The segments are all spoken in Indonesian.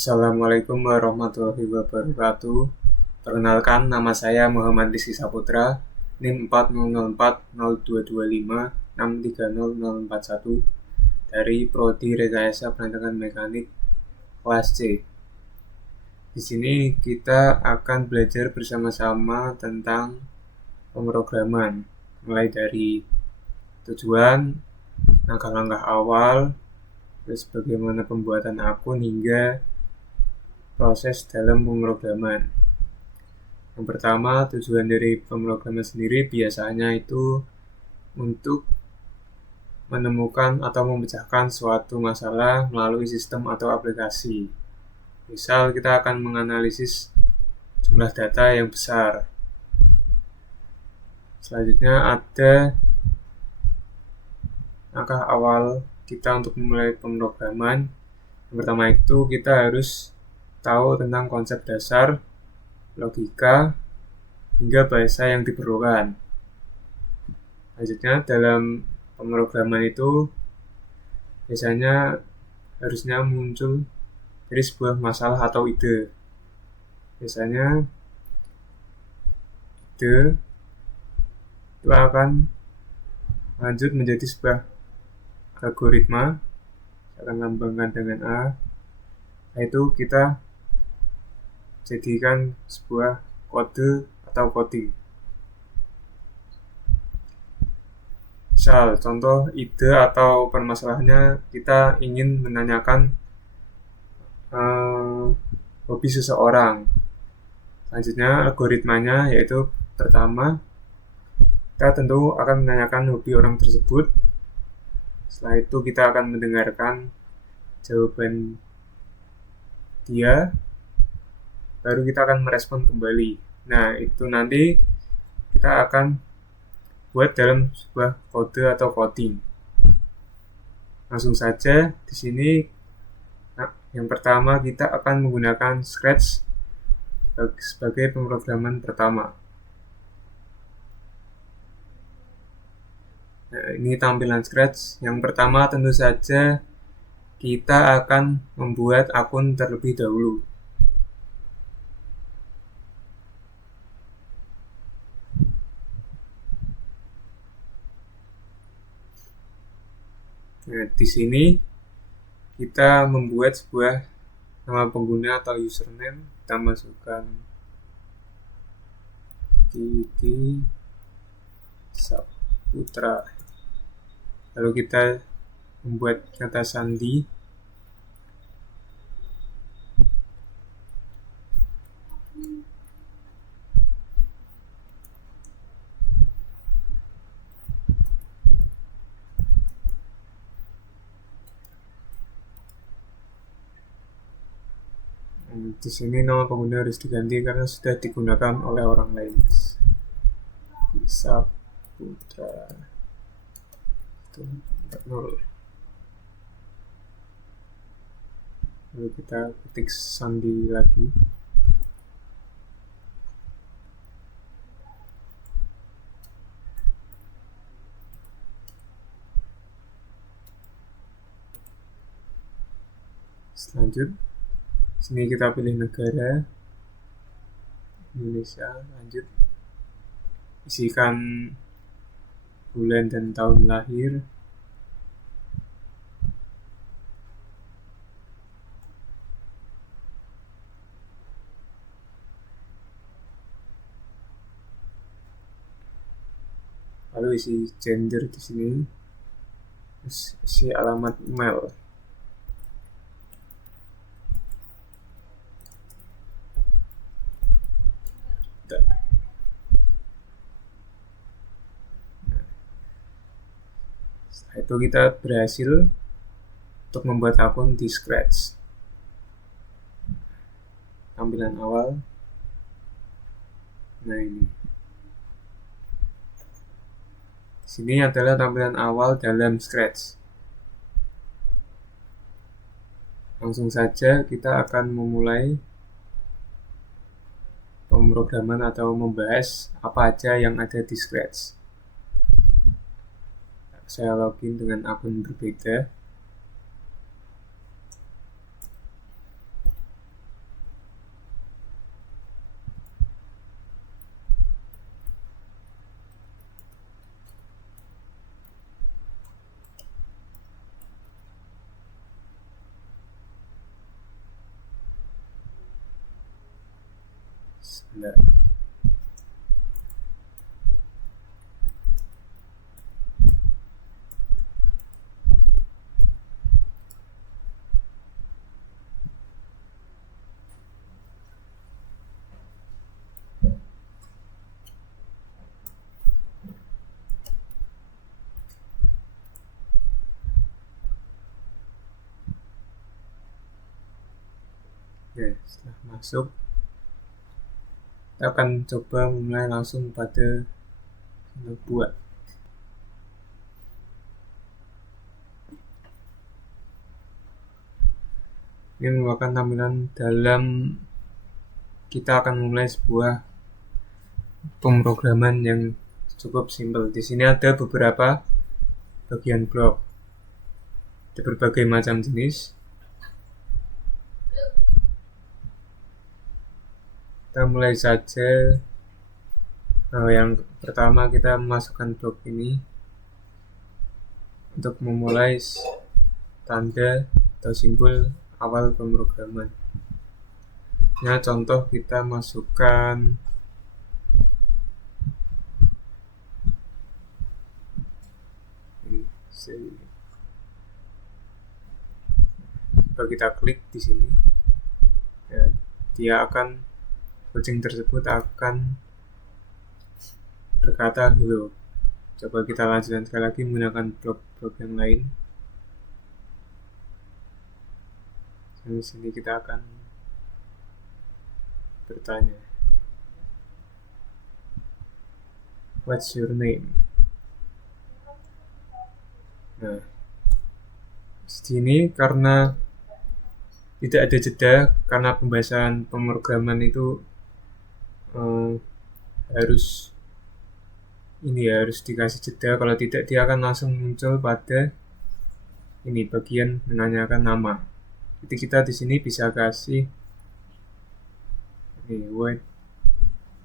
Assalamualaikum warahmatullahi wabarakatuh. Perkenalkan, nama saya Muhammad Rizky Saputra, NIM 40040225630041 dari Prodi Rekayasa Perancangan Mekanik kelas C. Di sini kita akan belajar bersama-sama tentang pemrograman, mulai dari tujuan, langkah-langkah awal, terus bagaimana pembuatan akun hingga proses dalam pemrograman. Yang pertama, tujuan dari pemrograman sendiri biasanya itu untuk menemukan atau memecahkan suatu masalah melalui sistem atau aplikasi. Misal kita akan menganalisis jumlah data yang besar. Selanjutnya ada langkah awal kita untuk memulai pemrograman. Yang pertama itu kita harus tahu tentang konsep dasar, logika, hingga bahasa yang diperlukan. Selanjutnya dalam pemrograman itu biasanya harusnya muncul dari sebuah masalah atau ide. Biasanya ide itu akan lanjut menjadi sebuah algoritma, akan lambangkan dengan A, yaitu kita jadikan sebuah kode atau coding. Misal, contoh ide atau permasalahannya kita ingin menanyakan hobi seseorang. Selanjutnya algoritmanya yaitu pertama kita tentu akan menanyakan hobi orang tersebut. Setelah itu kita akan mendengarkan jawaban dia, baru kita akan merespon kembali. Nah, itu nanti kita akan buat dalam sebuah kode atau coding. Langsung saja di sini. Yang pertama kita akan menggunakan Scratch sebagai pemrograman pertama. Nah, ini tampilan Scratch. Yang pertama tentu saja kita akan membuat akun terlebih dahulu. Nah, di sini kita membuat sebuah nama pengguna atau username. Kita masukkan Didi Saputra. Lalu kita membuat kata sandi. Di sini nama pengguna harus diganti karena sudah digunakan oleh orang lain. Saputra. Lalu kita ketik sandi lagi. Selanjutnya sini kita pilih negara Indonesia. Lanjut isikan bulan dan tahun lahir. Lalu isi gender di sini. Isi alamat email. Setelah itu kita berhasil untuk membuat akun di Scratch. Tampilan awal. Nah, ini. Sini adalah tampilan awal dalam Scratch. Langsung saja kita akan memulai pemrograman atau membahas apa aja yang ada di Scratch. Saya login dengan akun berbeda. Bentar. Oke, setelah masuk, kita akan coba mulai langsung pada buat. Ini merupakan tampilan dalam kita akan memulai sebuah pemrograman yang cukup simpel. Di sini ada beberapa bagian blok, ada berbagai macam jenis. Kita mulai saja. Yang pertama kita memasukkan blok ini untuk memulai tanda atau simbol awal pemrograman. Nah, contoh kita masukkan ini. Coba kita klik di sini. Ya, dia akan kucing tersebut akan berkata hello. Coba kita lanjutkan sekali lagi menggunakan blok-blok yang lain. Di sini kita akan bertanya, what's your name? Nah, di sini karena tidak ada jeda, karena pembahasan pemrograman itu harus dikasih jeda. Kalau tidak, dia akan langsung muncul pada ini bagian menanyakan nama. Jadi kita di sini bisa kasih ini wait,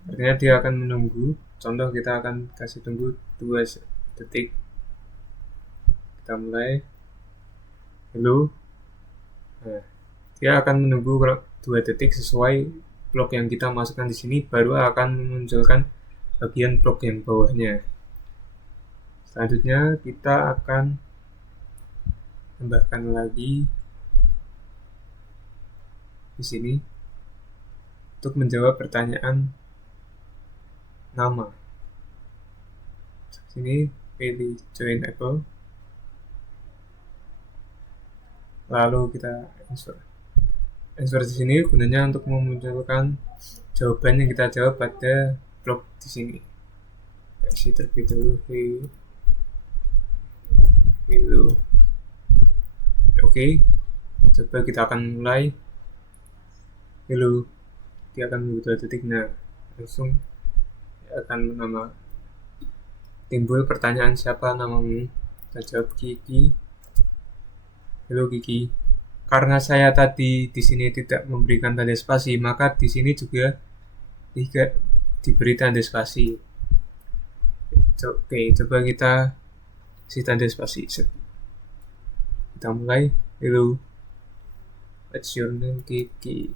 artinya dia akan menunggu. Contoh kita akan kasih tunggu 2 detik. Kita mulai hello. Nah, dia akan menunggu 2 detik sesuai blok yang kita masukkan di sini, baru akan memunculkan bagian blok yang bawahnya. Selanjutnya kita akan tambahkan lagi di sini untuk menjawab pertanyaan nama. Di sini pilih join Apple, lalu kita insert di sini gunanya untuk memunculkan jawaban yang kita jawab pada blok di sini. Kasih terlebih dahulu hello. Oke, coba kita akan mulai hello. Dia akan menunggu 2 detik. Nah, langsung akan timbul pertanyaan, siapa namamu? Kita jawab Kiki. Hello Kiki. Karena saya tadi di sini tidak memberikan tanda spasi, maka di sini juga tidak diberi tanda spasi. Oke, coba kita kasih tanda spasi. Kita mulai. Hello, what's your name? Kiki.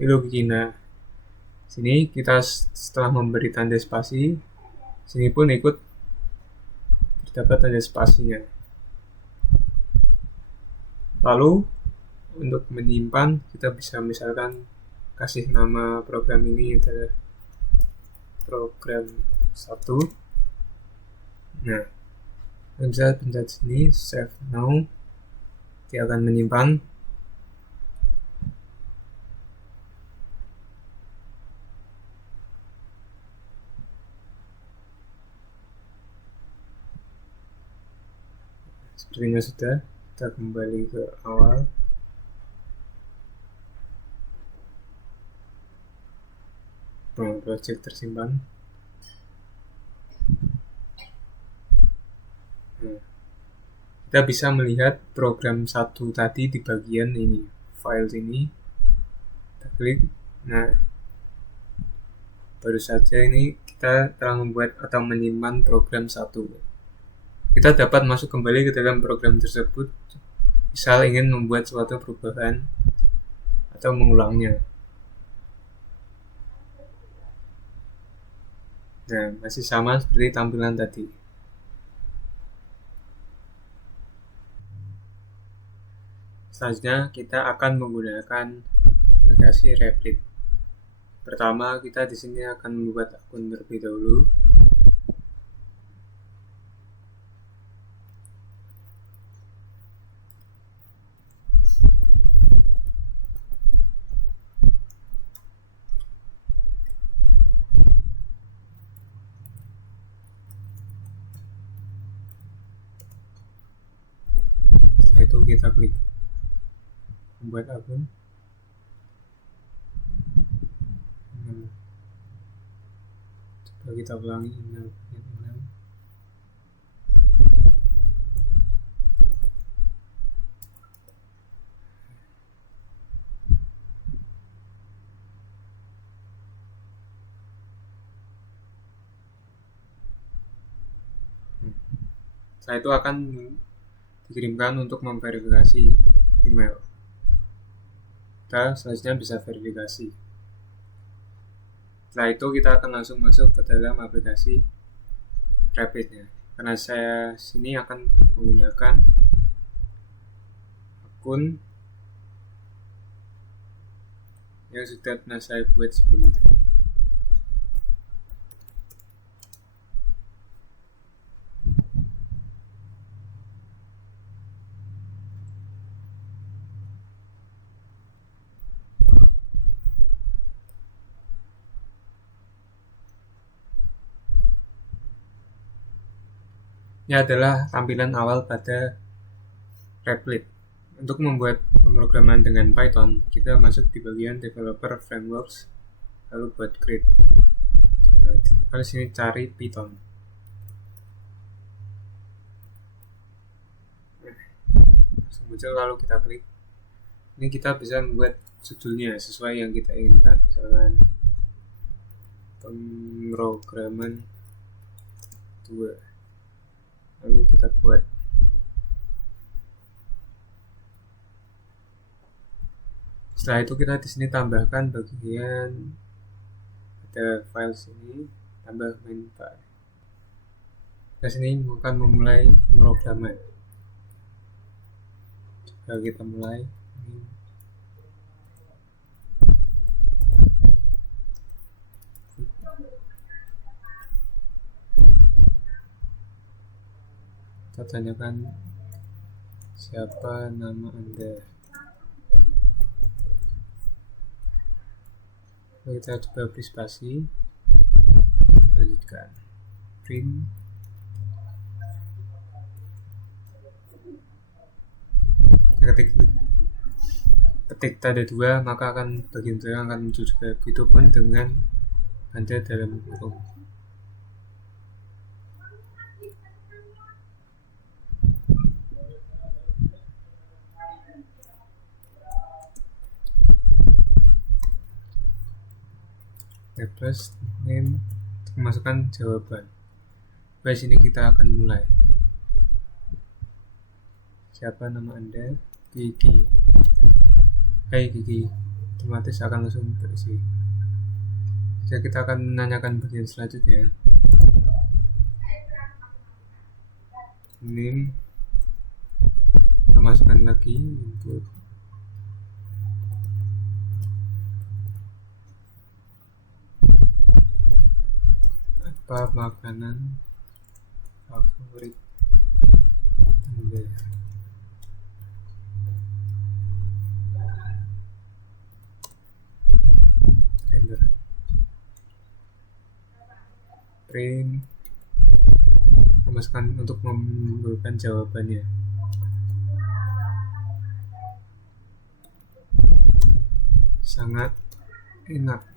Hello Kiki. Nah, sini kita setelah memberi tanda spasi, sini pun ikut terdapat tanda spasinya. Lalu untuk menyimpan, kita bisa misalkan kasih nama program ini adalah program 1. Nah, bisa pencet sini save now, dia akan menyimpan. Sepertinya sudah. Kita kembali ke awal. Project tersimpan. Nah, kita bisa melihat program 1 tadi di bagian ini, file ini. Kita klik. Nah, baru saja ini kita telah membuat atau menyimpan program 1. Kita dapat masuk kembali ke dalam program tersebut, misal ingin membuat suatu perubahan atau mengulangnya. Nah, masih sama seperti tampilan tadi. Selanjutnya kita akan menggunakan aplikasi Replit. Pertama, kita di sini akan membuat akun terlebih dahulu. Setelah itu kita klik membuat akun. Coba kita ulangi email. Setelah itu akan dikirimkan untuk memverifikasi email. Kita selanjutnya bisa verifikasi. Setelah itu kita akan langsung masuk ke dalam aplikasi Replit-nya. Karena saya sini akan menggunakan akun yang sudah pernah saya buat sebelumnya. Ini adalah tampilan awal pada Replit. Untuk membuat pemrograman dengan Python, kita masuk di bagian Developer Frameworks, lalu buat Create. Nah, kalau sini cari Python. Langsung muncul, lalu kita klik. Ini kita bisa membuat judulnya sesuai yang kita inginkan. Misalkan pemrograman 2. Lalu kita buat. Setelah itu kita di sini tambahkan bagian ada file sini, tambah main file. Kita sini akan memulai pemrograman. Coba kita mulai. Kita tanyakan siapa nama Anda. Lalu kita coba beri spasi. Lanjutkan. Print. Ketik tanda 2, maka akan bagian belakang akan muncul juga. Begitupun dengan Anda dalam kurung. Plus name untuk memasukkan jawaban. Di sini kita akan mulai. Siapa nama Anda? Gigi. Hai Gigi. Otomatis akan langsung terisi. Jadi kita akan menanyakan bagian selanjutnya. Name. Kita masukkan lagi input. Apa makanan favorit Anda? Enter. Print. Kita masukkan untuk mengumpulkan jawabannya. Sangat enak.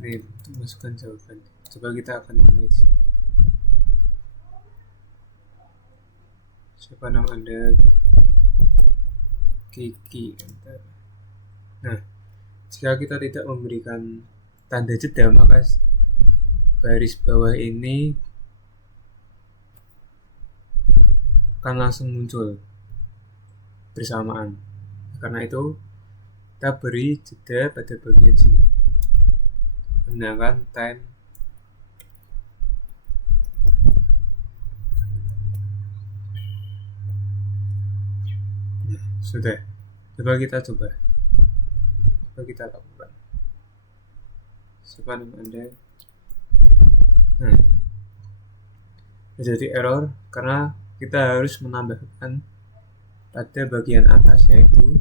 Ini untuk masukkan jawaban. Coba kita akan mulai. Siapa nama Anda? Kiki. Enter. Nah, jika kita tidak memberikan tanda jeda, maka baris bawah ini akan langsung muncul bersamaan. Karena itu kita beri jeda pada bagian sini menggunakan time. Sudah, coba kita lakukan. Siapa nama Anda? Nah, jadi error karena kita harus menambahkan pada bagian atas, yaitu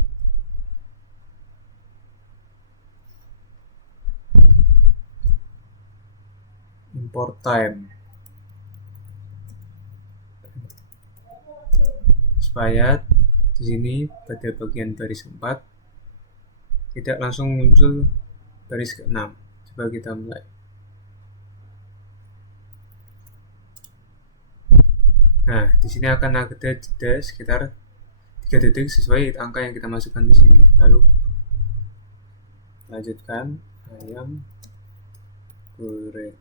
import time, supaya di sini pada bagian baris 4 tidak langsung muncul baris ke-6. Coba kita mulai. Nah, di sini akan ada jeda sekitar 3 detik sesuai angka yang kita masukkan di sini. Lalu lanjutkan ayam goreng.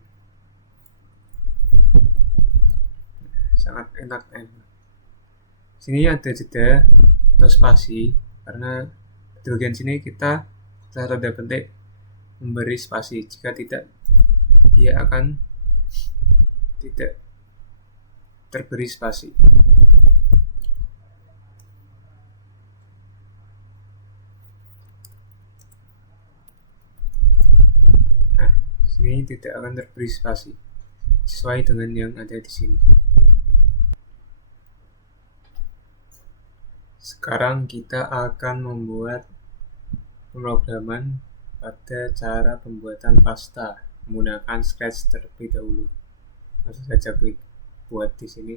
Sangat enak. Sini ada jeda atau spasi karena di bagian sini kita setelah tanda petik memberi spasi. Jika tidak, dia akan tidak terberi spasi. Nah, sini tidak akan terberi spasi sesuai dengan yang ada di sini. Sekarang kita akan membuat pemrograman pada cara pembuatan pasta menggunakan Scratch terlebih dahulu. Langsung saja klik buat di sini.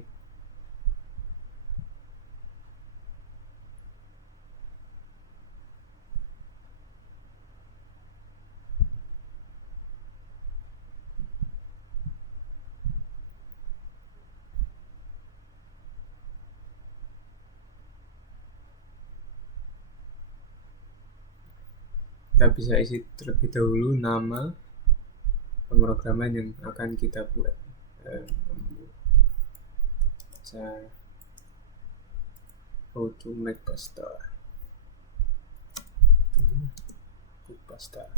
Kita bisa isi terlebih dahulu nama pemrograman yang akan kita buat. How to make pasta. Pasta.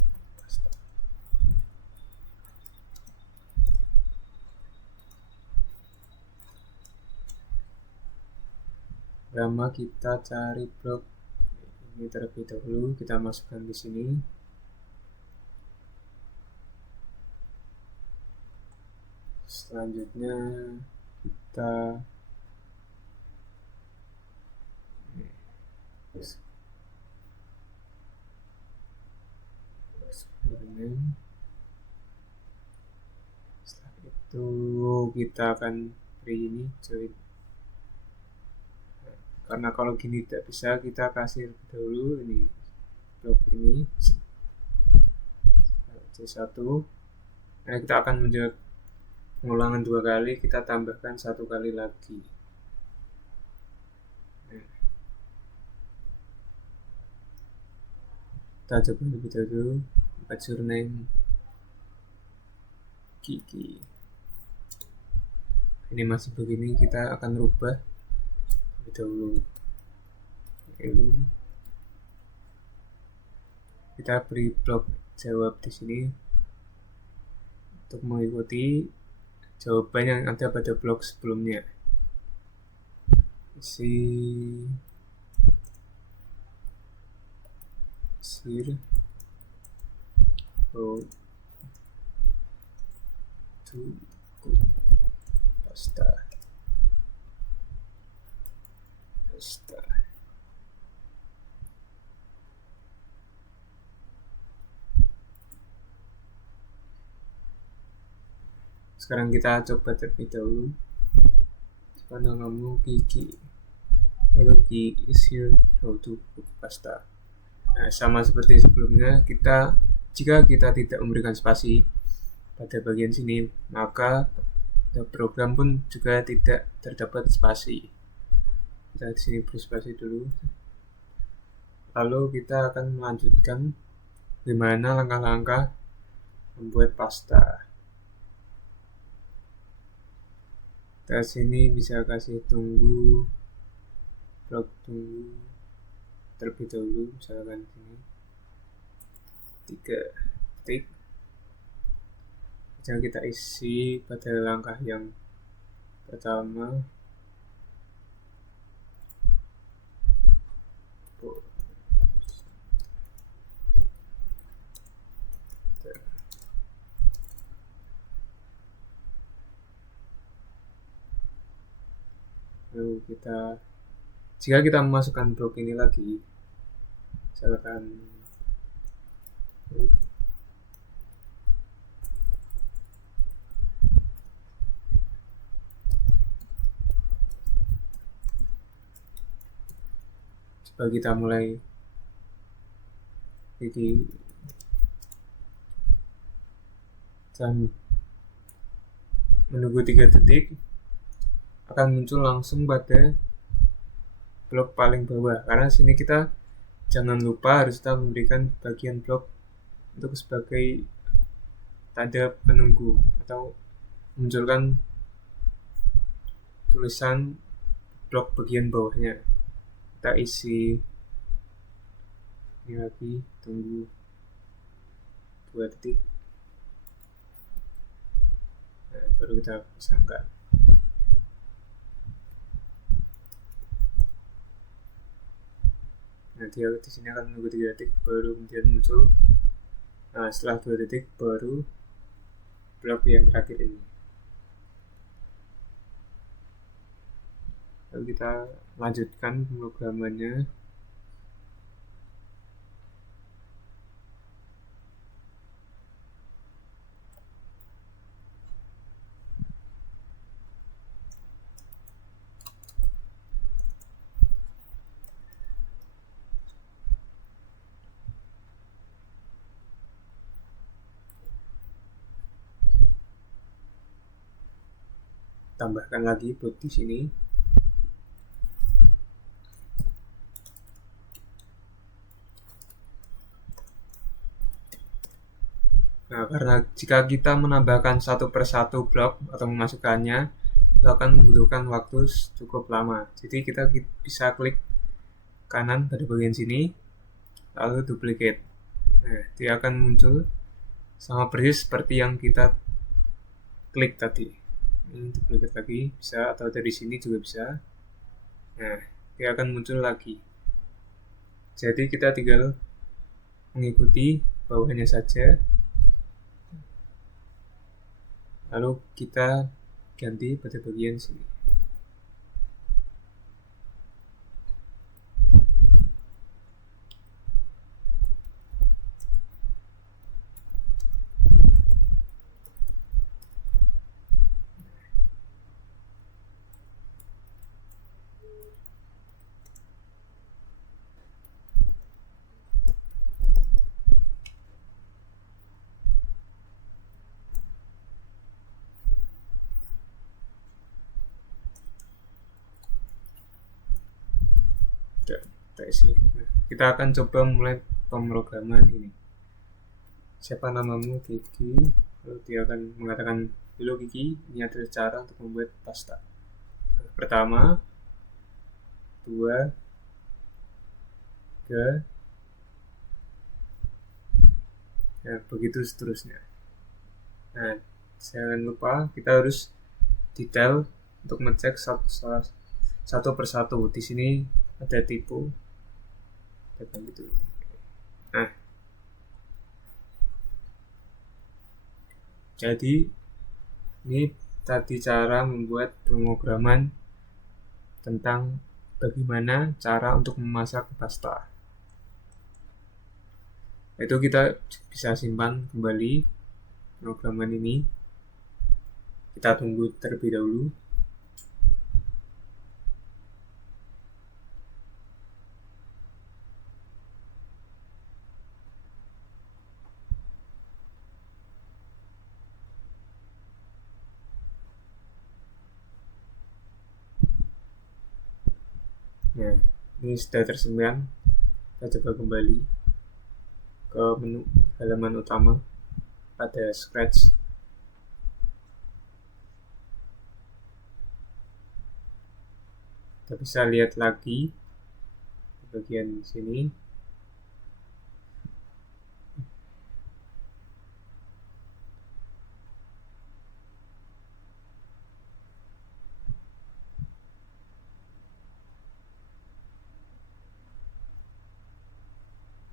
Pertama kita cari blok ini terlebih dahulu, kita masukkan di sini. Selanjutnya kita setelah itu kita akan beri ini join. Karena kalau gini tidak bisa, kita kasih dahulu ini blok ini C1. Nah, kita akan menjawab pengulangan 2 kali, kita tambahkan 1 kali lagi. Kita coba lebih dahulu buat surname Kiki. Ini masih begini, kita akan rubah lebih dahulu. Lalu kita beri blok jawab di sini untuk mengikuti jawaban yang ada pada blok sebelumnya. How to cook pasta. Sekarang kita coba terlebih dahulu. Coba namamu Kiki. Hello Kiki is here how to cook pasta. Nah, sama seperti sebelumnya, jika kita tidak memberikan spasi pada bagian sini, maka program pun juga tidak terdapat spasi. Kita di sini beri spasi dulu. Lalu kita akan melanjutkan bagaimana langkah-langkah membuat pasta. Kita sini bisa kasih tunggu, blok tunggu. terlebih dahulu, misalkan ini 3 detik. Jangan kita isi pada langkah yang pertama. Lalu jika kita memasukkan blok ini lagi, misalkan coba kita mulai dan menunggu 3 detik, akan muncul langsung pada blok paling bawah. Karena sini kita jangan lupa harus kita memberikan bagian blok untuk sebagai tanda penunggu atau munculkan tulisan blok bagian bawahnya. Kita isi ini lagi, tunggu 2 detik. Nah, baru kita bisa angkat. Nah, dia di sini akan menunggu 3 detik baru kemudian muncul. Nah, setelah 2 detik baru blok yang terakhir ini. Lalu kita lanjutkan pemrogramannya. Tambahkan lagi blok di sini. Nah, karena jika kita menambahkan satu persatu blok atau memasukkannya, itu akan membutuhkan waktu cukup lama. Jadi kita bisa klik kanan pada bagian sini, lalu duplicate. Nah, dia akan muncul sama persis seperti yang kita klik tadi. Ini duplicate lagi bisa, atau dari sini juga bisa. Nah, dia akan muncul lagi. Jadi kita tinggal mengikuti bawahnya saja. Lalu kita ganti pada bagian sini. Nah, kita akan coba mulai pemrograman ini. Siapa namamu? Kiki. Lalu dia akan mengatakan, "Halo Kiki, ini adalah cara untuk membuat pasta." Nah, pertama, 2, 3, ya begitu seterusnya. Nah, jangan lupa kita harus detail untuk ngecek satu persatu. Di sini ada tipu gitu. Nah, jadi ini tadi cara membuat pemrograman tentang bagaimana cara untuk memasak pasta. Itu kita bisa simpan kembali pemrograman ini. Kita tunggu terlebih dahulu. Nah, ini sudah tersimpan. Kita coba kembali ke menu halaman utama, ada Scratch. Kita bisa lihat lagi bagian sini.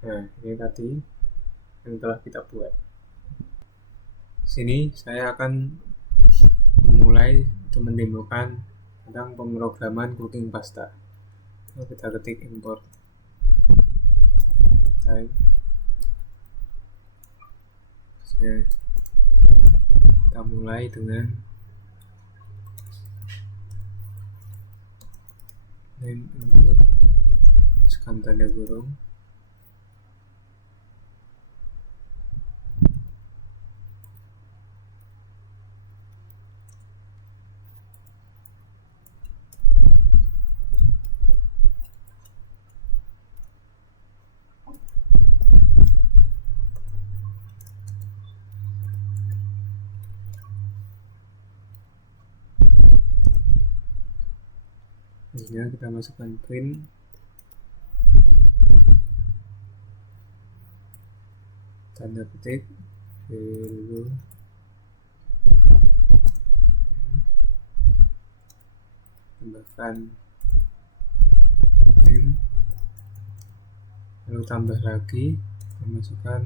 Nah, ini tadi yang telah kita buat. Sini saya akan memulai atau mendemokan tentang pemrograman cooking pasta. Kita ketik import time. Kita mulai dengan name input sekan tanda kurung. Selanjutnya kita masukkan print tanda petik value tambahkan name, lalu tambah lagi kita masukkan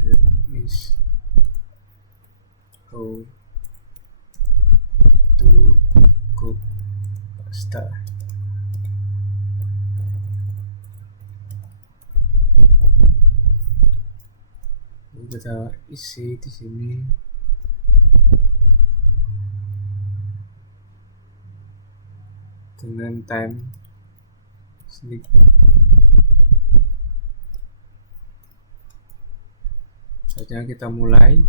there is how to cook pasta. Lalu kita isi di sini dengan time sleep. Saatnya kita mulai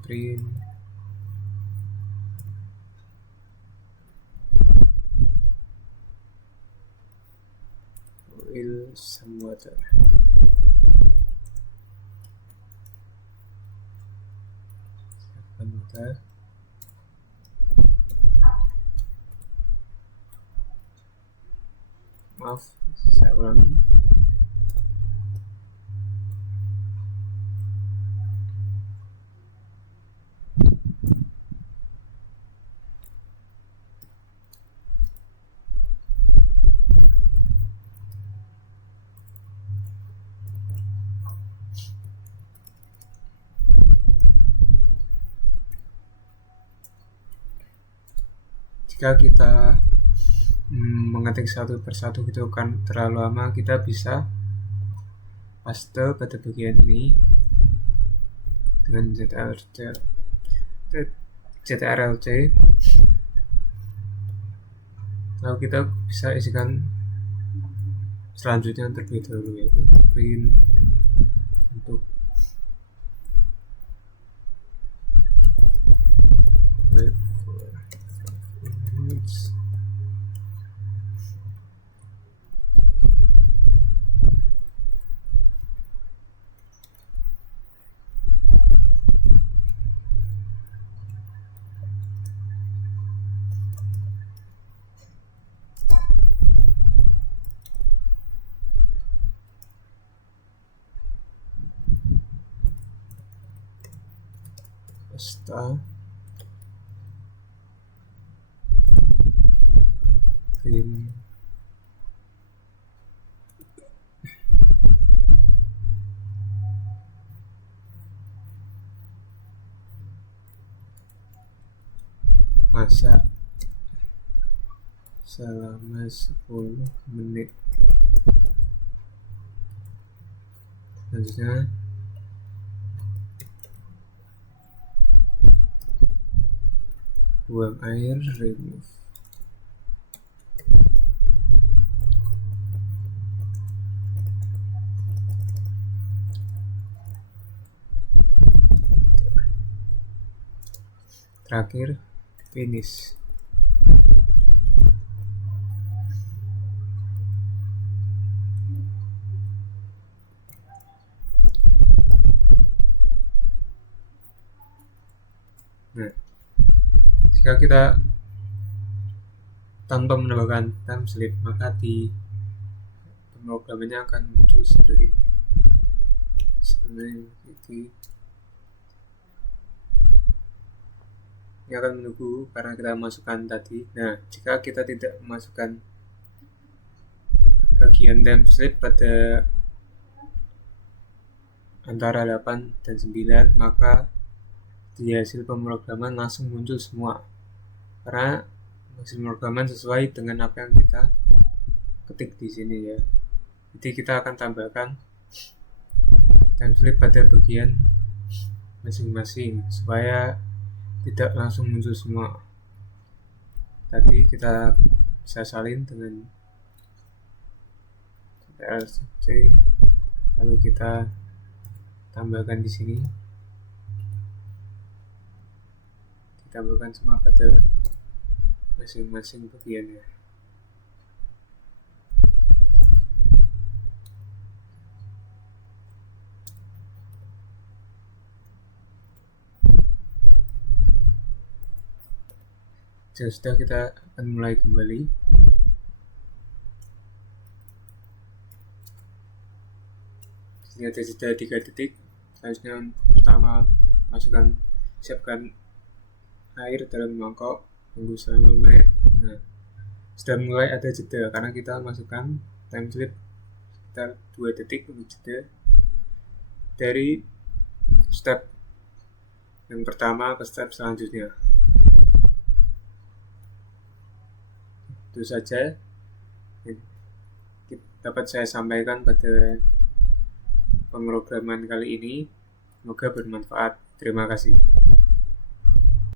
print boil some water. Siapkan water. Maaf, saya ulangi. Jika kita mengetik satu persatu gitu kan terlalu lama, kita bisa paste pada bagian ini dengan ctrl-c, lalu kita bisa isikan selanjutnya terlebih dahulu, yaitu print untuk pasta print masak selama 10 menit. Selanjutnya buang air, remove. Terakhir finish. Nah, jika kita tanpa menambahkan timestamp, maka di pemrogramannya akan muncul seperti ini. Ini akan menunggu karena kita masukkan tadi. Nah, jika kita tidak memasukkan bagian timestamp pada antara 8 dan 9, maka di hasil pemrograman langsung muncul semua, karena hasil pemrograman sesuai dengan apa yang kita ketik di sini ya. Jadi kita akan tambahkan timestamp pada bagian masing-masing supaya tidak langsung muncul semua. Tadi kita bisa salin dengan CTRL+C, lalu kita tambahkan di sini, ditambahkan semua pada masing-masing bagiannya. Sudah, kita akan mulai kembali. Ini ada jeda 3 detik. Selanjutnya pertama siapkan air dalam mangkok, tunggu selama 5 menit. Nah, sudah mulai ada jeda karena kita masukkan timestamp sekitar 2 detik untuk jeda dari step yang pertama ke step selanjutnya. Itu saja yang dapat saya sampaikan pada pemrograman kali ini. Semoga bermanfaat. Terima kasih.